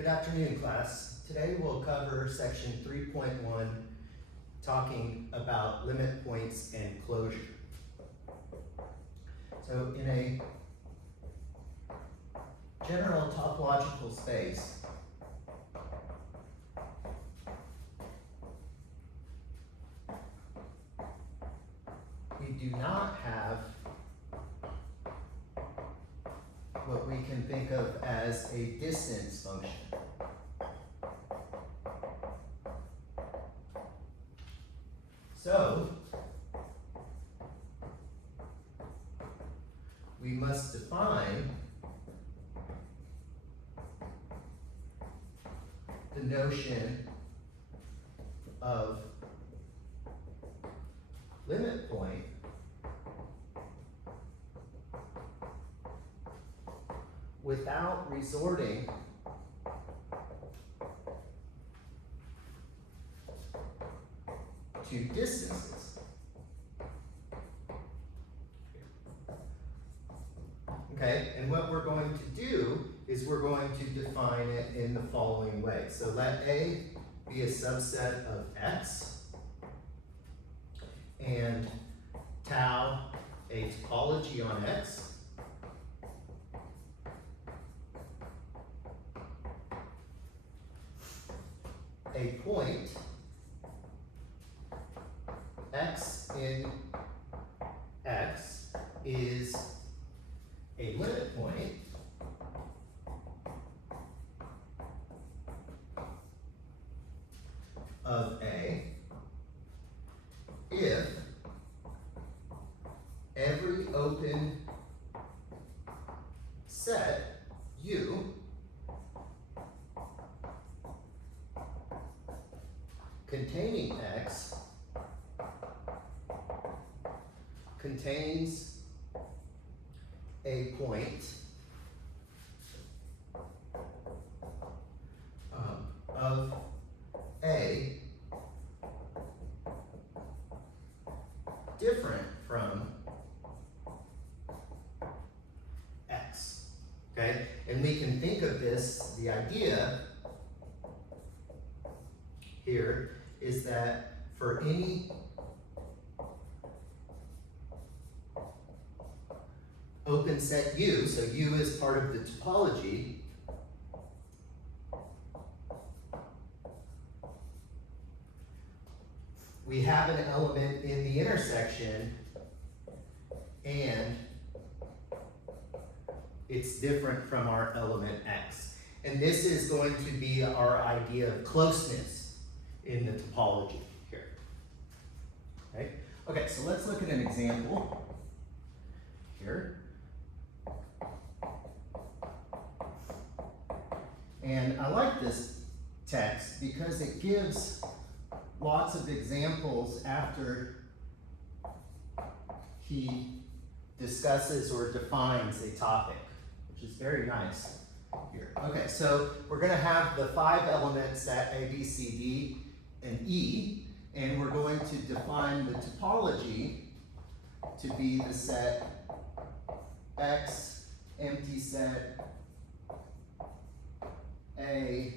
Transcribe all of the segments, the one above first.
Good afternoon, class. Today we'll cover section 3.1, talking about limit points and closure. So in a general topological space, we do not have what we can think of as a distance function. So, we must define the notion of limit point without resorting to distances. Okay, and what we're going to do is we're going to define it in the following way. So let A be a subset of X, and tau a topology on X. A point X in X is a limit point of A if every open set U containing X contains a point of A different from X, okay? And we can think of this, the idea here is that for any open set U, so U is part of the topology, we have an element in the intersection and it's different from our element X. And this is going to be our idea of closeness in the topology here. Okay, okay, so let's look at an example here. And I like this text because it gives lots of examples after he discusses or defines a topic, which is very nice here. Okay, so we're going to have the 5 element set A, B, C, D, and E, and we're going to define the topology to be the set X, empty set A,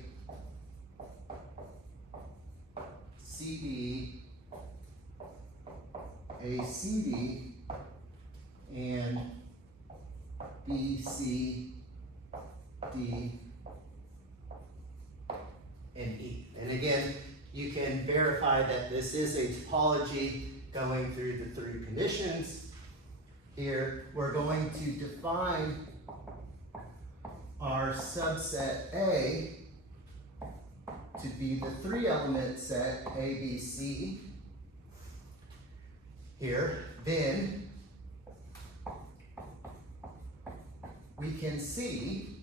CD, ACD, and BC, D, and E. And again, you can verify that this is a topology going through the 3 conditions. Here, we're going to define our subset A to be the 3 element set A, B, C here. Then we can see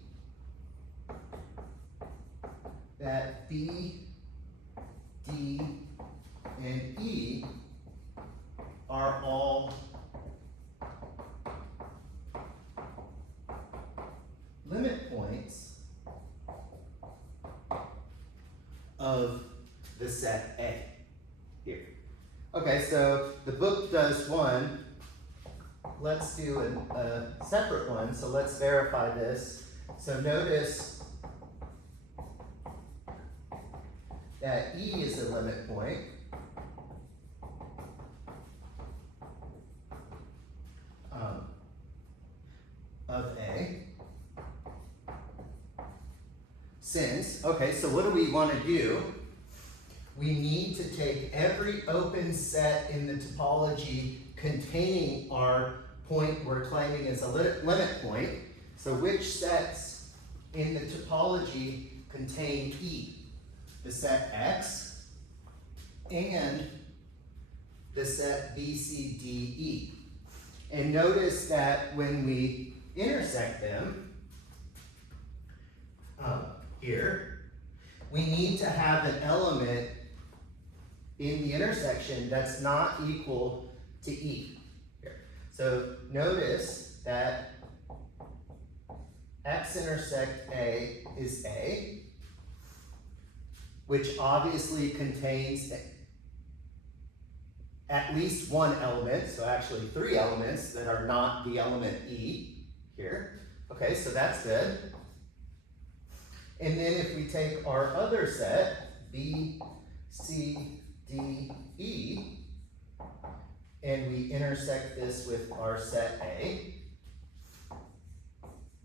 that B, D, and E are all limit points of the set A here. Okay, so the book does one. Let's do a separate one. So let's verify this. So notice that E is a limit point of A. Since, okay, so what do we want to do? We need to take every open set in the topology containing our point we're claiming is a limit point. So which sets in the topology contain E? The set X and the set B, C, D, E. And notice that when we intersect them, here, we need to have an element in the intersection that's not equal to E. Here. So notice that X intersect A is A, which obviously contains at least one element, so actually 3 elements that are not the element E here. Okay, so that's good. And then if we take our other set, B, C, D, E, and we intersect this with our set A,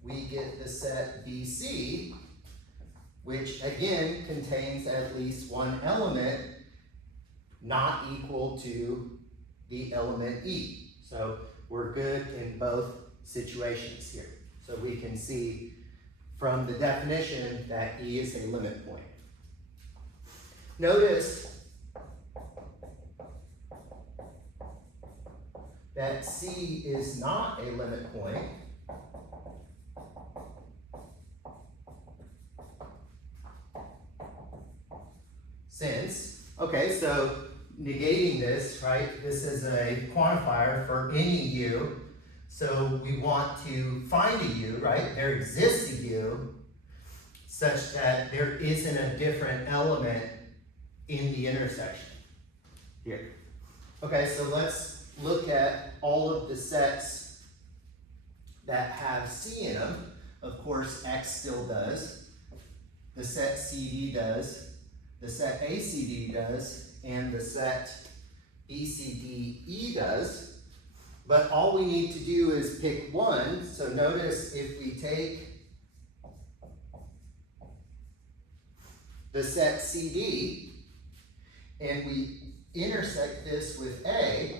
we get the set BC, which again contains at least one element not equal to the element E. So we're good in both situations here. So we can see from the definition that E is a limit point. Notice that C is not a limit point since, okay, so negating this, right, this is a quantifier for any U. So we want to find a U, right? There exists a U such that there isn't a different element in the intersection here. Okay, so let's look at all of the sets that have C in them. Of course, X still does. The set CD does. The set ACD does. And the set BCDE does. But all we need to do is pick one. So notice if we take the set CD and we intersect this with A,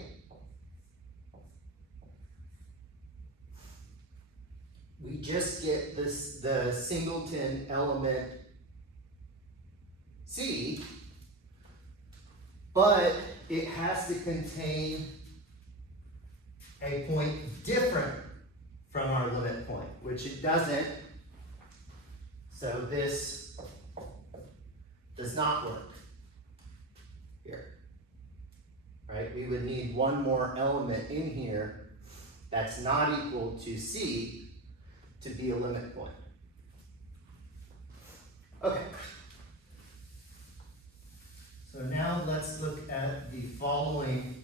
we just get this, the singleton element C, but it has to contain a point different from our limit point, which it doesn't. So this does not work here, right? We would need one more element in here that's not equal to C to be a limit point. Okay. So now let's look at the following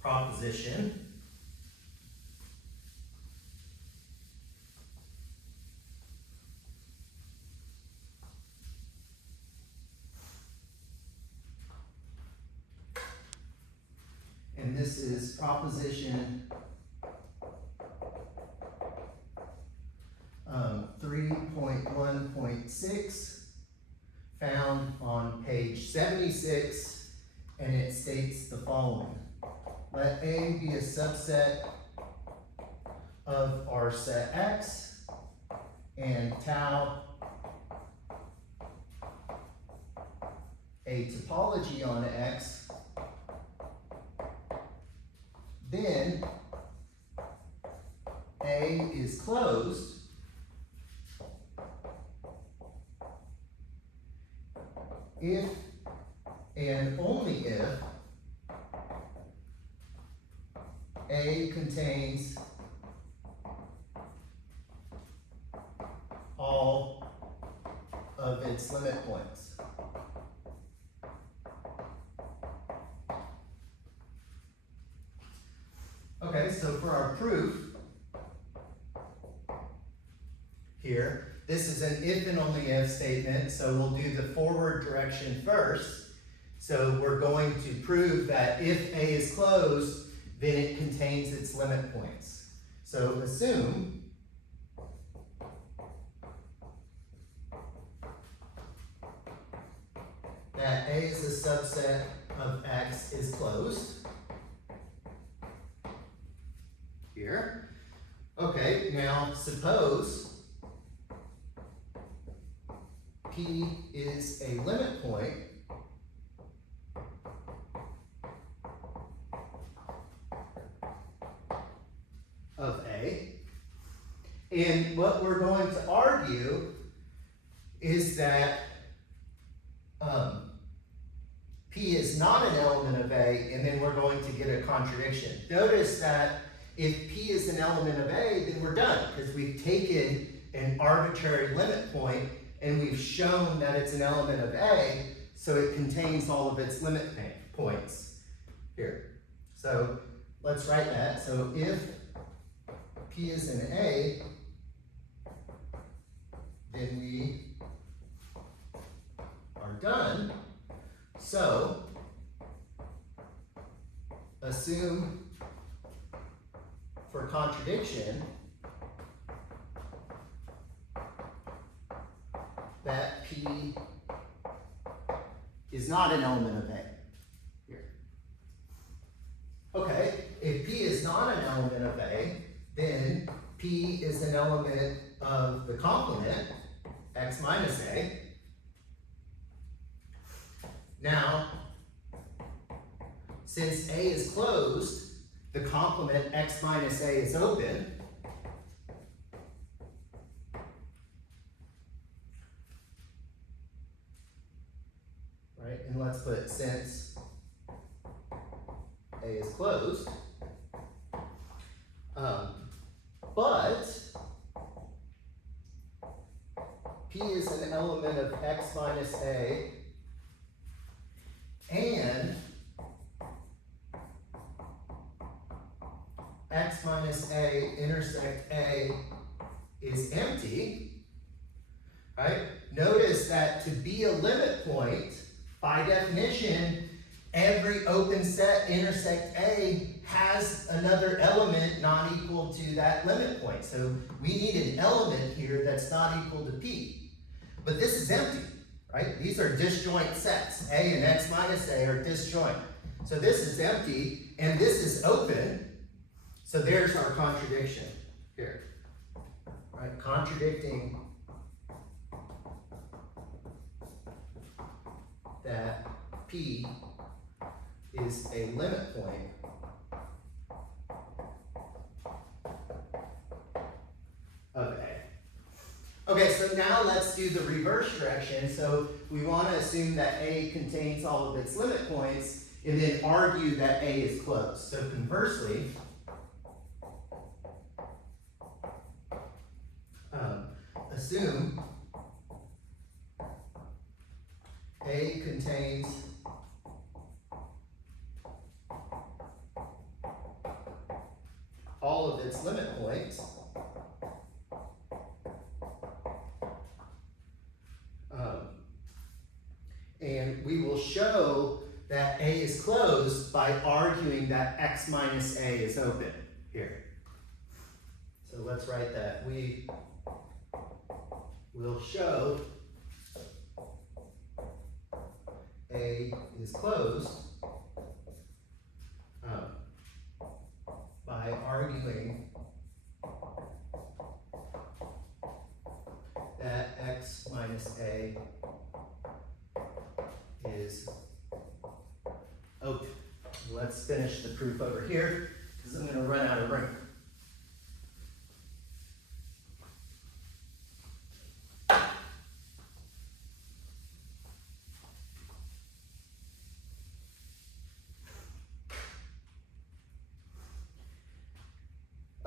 proposition. And this is proposition 3.1.6, found on page 76, and it states the following. Let A be a subset of our set X, and tau a topology on X. Then A is closed if and only if A contains all of its limit points. Okay, so for our proof here, this is is an if and only if statement, so we'll do the forward direction first. So we're going to prove that if A is closed, then it contains its limit points. So assume that A is a subset of X is closed. Here. Okay, now suppose P is a limit point of A. And what we're going to argue is that P is not an element of A, and then we're going to get a contradiction. Notice that if P is an element of A, then we're done, because we've taken an arbitrary limit point and we've shown that it's an element of A, so it contains all of its limit points here. So let's write that. So if P is an A, then we are done. So assume for contradiction that P is not an element of A. Here. Okay, if P is not an element of A, then P is an element of the complement, X minus A. Now, since A is closed, the complement X minus A is open. Right, and let's put since A is closed. But P is an element of X minus A, and X minus A intersect A is empty, right? Notice that to be a limit point, by definition, every open set intersect A has another element not equal to that limit point. So we need an element here that's not equal to P. But this is empty, right? These are disjoint sets. A and X minus A are disjoint. So this is empty, and this is open. So there's our contradiction here, right? Contradicting that P is a limit point of A. Okay, so now let's do the reverse direction. So we want to assume that A contains all of its limit points and then argue that A is closed. So conversely, assume A contains all of its limit points, and we will show that A is closed by arguing that X minus A is open here. So let's write that. We will show A is closed by arguing that X minus A is open. Let's finish the proof over here because I'm going to run out of room.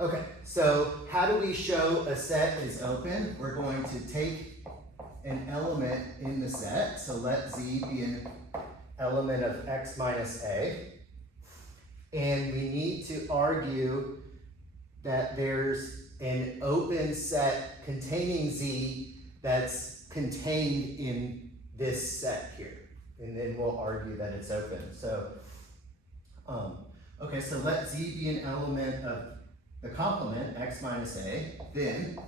Okay, so how do we show a set is open? We're going to take an element in the set, so let Z be an element of X minus A, and we need to argue that there's an open set containing Z that's contained in this set here. And then we'll argue that it's open. So, okay, so let Z be an element of the complement, x minus a, then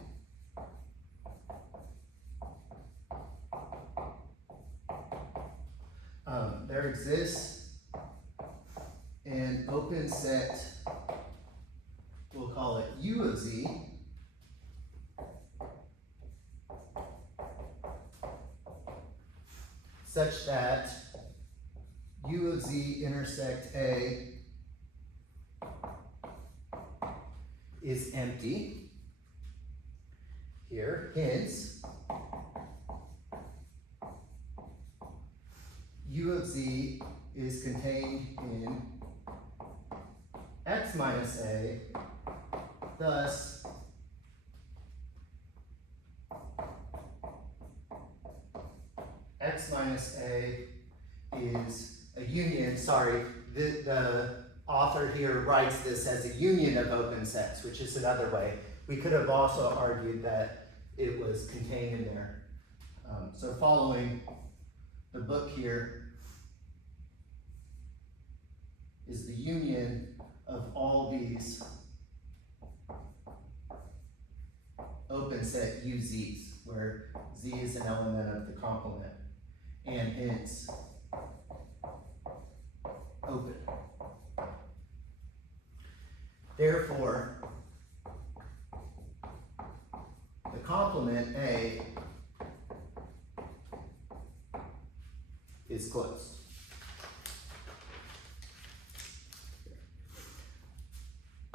there exists an open set, we'll call it U of Z, such that U of Z intersect A is empty here, hence U of Z is contained in x minus a, thus x minus a is a union, sorry, the author here writes this as a union of open sets, which is another way. We could have also argued that it was contained in there. So following the book here is the union of all these open set UZs, where Z is an element of the complement, and hence open. Therefore, the complement A is closed.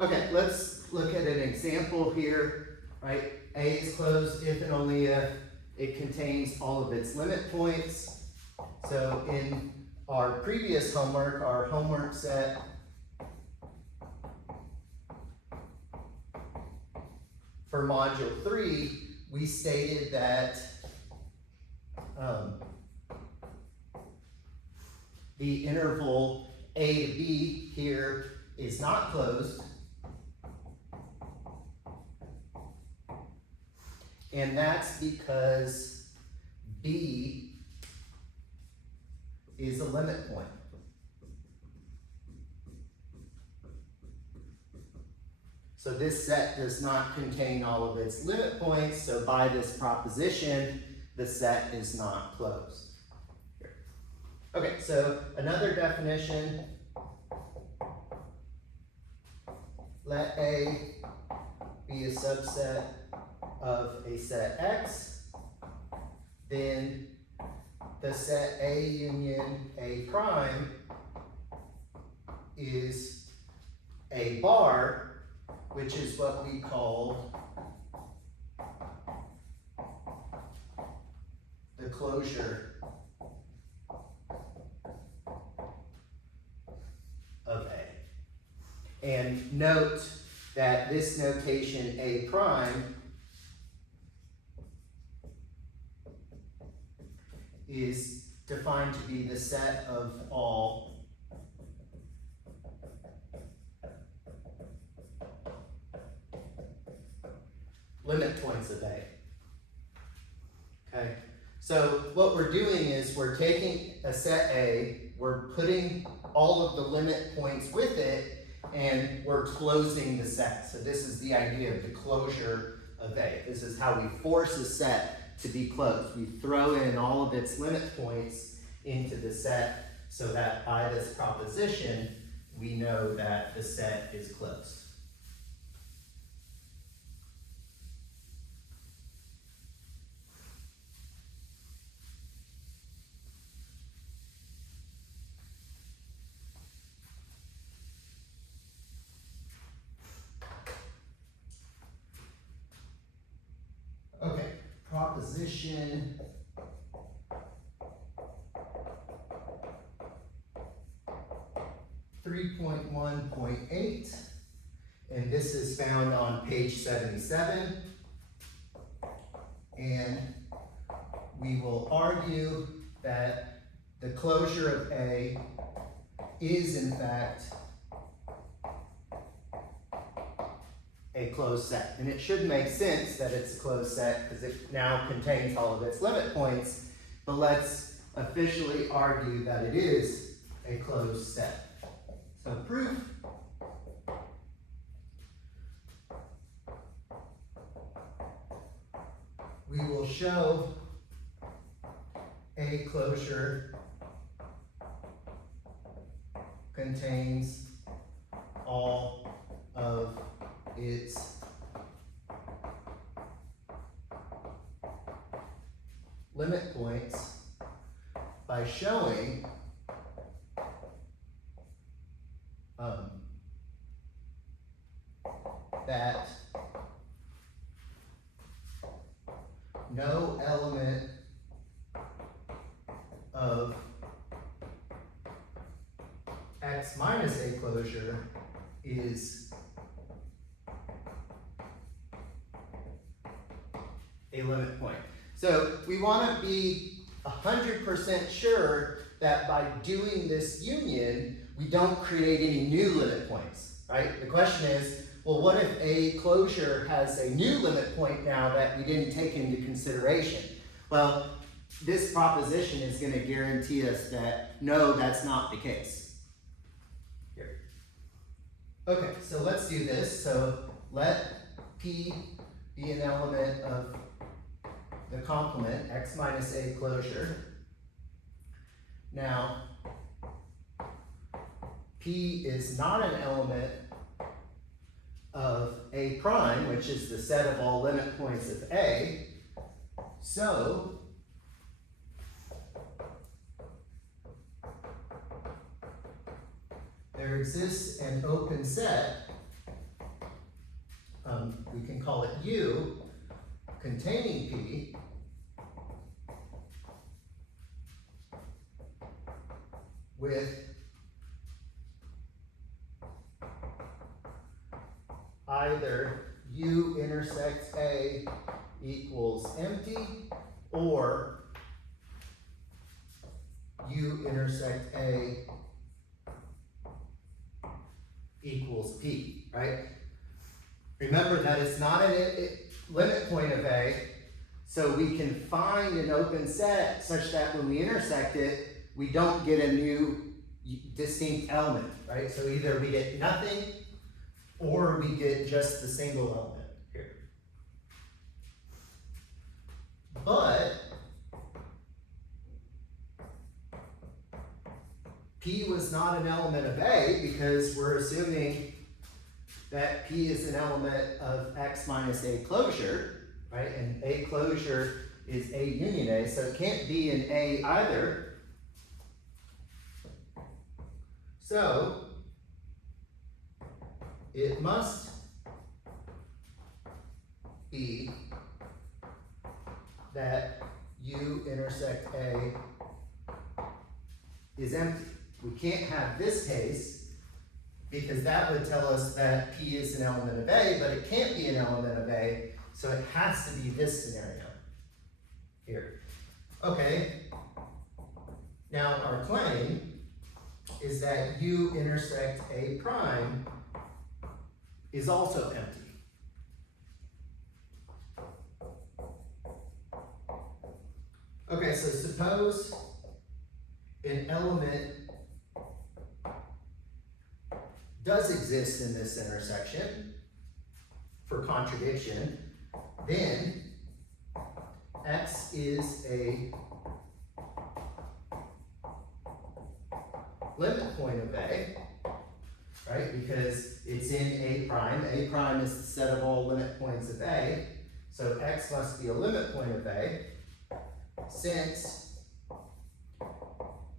Okay, let's look at an example here, right? A is closed if and only if it contains all of its limit points. So in our previous homework, our homework set, for module 3, we stated that the interval A to B here is not closed. And that's because B is a limit point. So this set does not contain all of its limit points, so by this proposition, the set is not closed. Here. Okay, so another definition, let A be a subset of a set X, then the set A union A prime is a bar, which is what we call the closure of A. And note that this notation A prime is defined to be the set of all limit points of A. Okay, so what we're doing is we're taking a set A, we're putting all of the limit points with it, and we're closing the set. So this is the idea of the closure of A. This is how we force a set to be closed. We throw in all of its limit points into the set so that by this proposition, we know that the set is closed. Okay, proposition 3.1.8, and this is found on page 77. And we will argue that the closure of A is in fact a a closed set. And it should make sense that it's a closed set because it now contains all of its limit points, but let's officially argue that it is a closed set. So proof. We will show a closure contains all of its limit points by showing that no element of x minus a closure is a limit point. So we want to be 100% sure that by doing this union, we don't create any new limit points, right? The question is, well, what if a closure has a new limit point now that we didn't take into consideration? Well, this proposition is going to guarantee us that no, that's not the case. Here. Okay, so let's do this. So let P be an element of the complement, x minus a closure. Now, P is not an element of a prime, which is the set of all limit points of A. So, there exists an open set, we can call it U, containing P, with either U intersect A equals empty or U intersect A equals P, right? Remember that it's not a limit point of A, so we can find an open set such that when we intersect it, we don't get a new distinct element, right? So either we get nothing or we get just the single element here. But P was not an element of A because we're assuming that P is an element of x minus a closure, right? And a closure is A union A, so it can't be an A either. So it must be that U intersect A is empty. We can't have this case because that would tell us that P is an element of A, but it can't be an element of A, so it has to be this scenario here. Okay, now our claim is that U intersect A prime is also empty. Okay, so suppose an element does exist in this intersection for contradiction, then X is a limit point of A, right? Because it's in A prime. A prime is the set of all limit points of A, so X must be a limit point of A. Since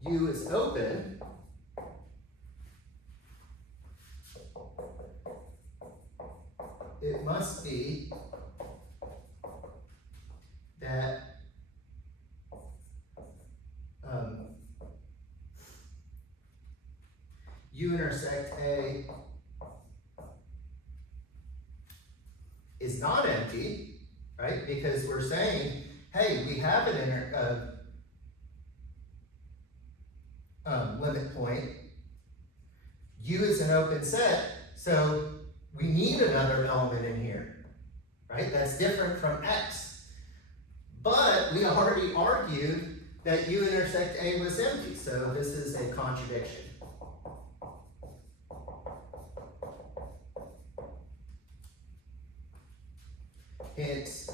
U is open, it must be that U intersect A is not empty, right? Because we're saying, hey, we have an limit point. U is an open set, so we need another element in here, right? That's different from X. But we already argued that U intersect A was empty, so this is a contradiction. Hence,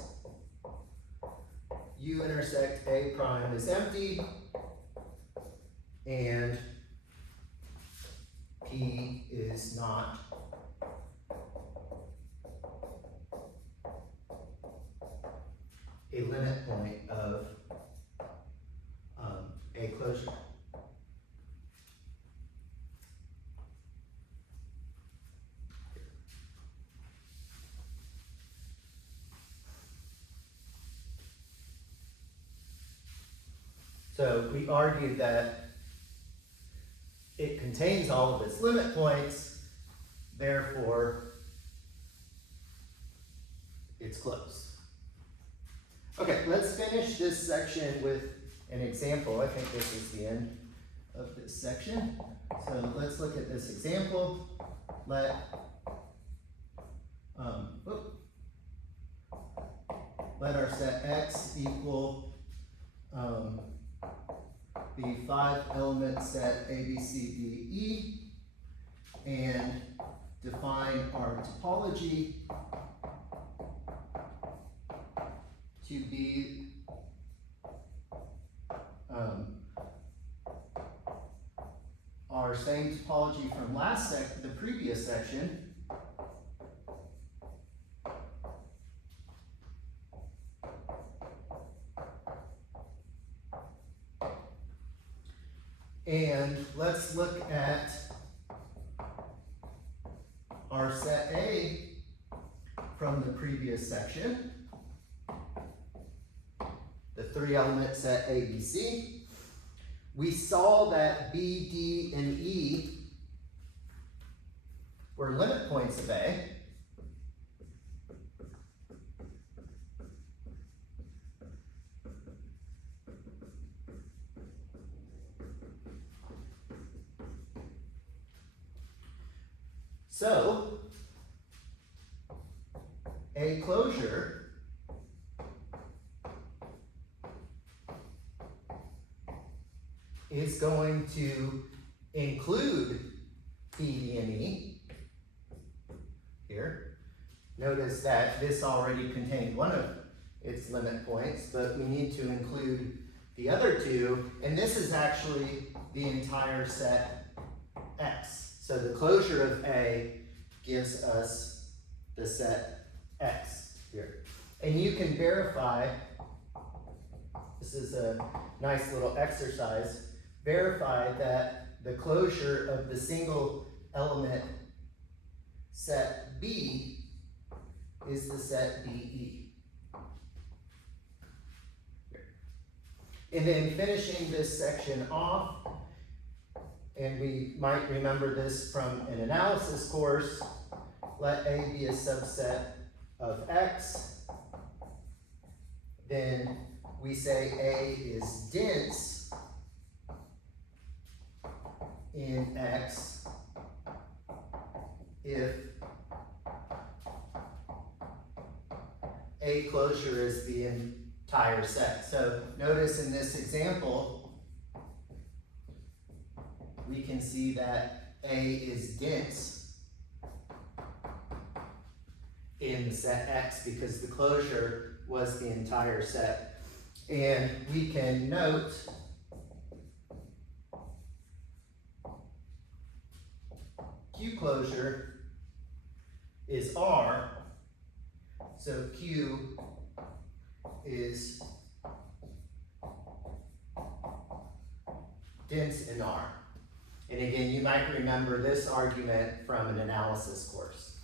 U intersect A prime is empty, and P is not a limit point of a closure. So we argued that it contains all of its limit points, therefore it's closed. Okay, let's finish this section with an example. I think this is the end of this section. So let's look at this example. Let our set X equal the 5-element set A, B, C, D, E, and define our topology to be our same topology from the previous section. And let's look at our set A from the previous section, the 3-element set ABC. We saw that B, D, and E were limit points of A. So, a closure is going to include B, D, and E here. Notice that this already contained one of its limit points, but we need to include the other two, and this is actually the entire set X. So the closure of A gives us the set X here. And you can verify, this is a nice little exercise, verify that the closure of the single element set B is the set BE. And then finishing this section off, and we might remember this from an analysis course, let A be a subset of X, then we say A is dense in X if A closure is the entire set. So notice in this example, we can see that A is dense in the set X because the closure was the entire set. And we can note Q closure is R, so Q is dense in R. And again, you might remember this argument from an analysis course.